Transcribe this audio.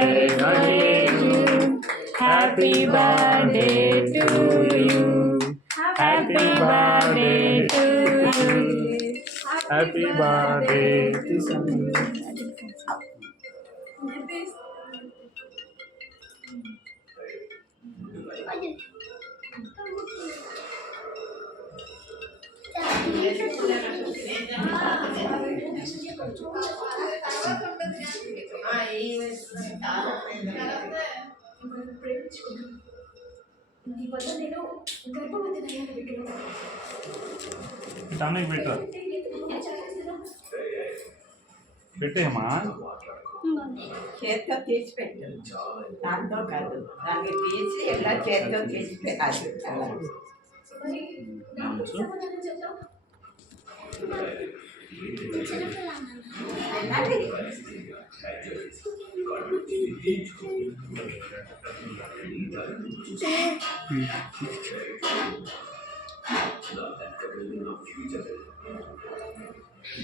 birthday to you. Happy birthday to you. Happy birthday to you. Happy birthday to you. తనకి పెట్టు పెట్టేయమ్మా చేత్తో తీసి పెట్టు దాంతో కాదు దాన్ని తీసి ఎలా చేత్తో తీసి పెట్టాలి అలా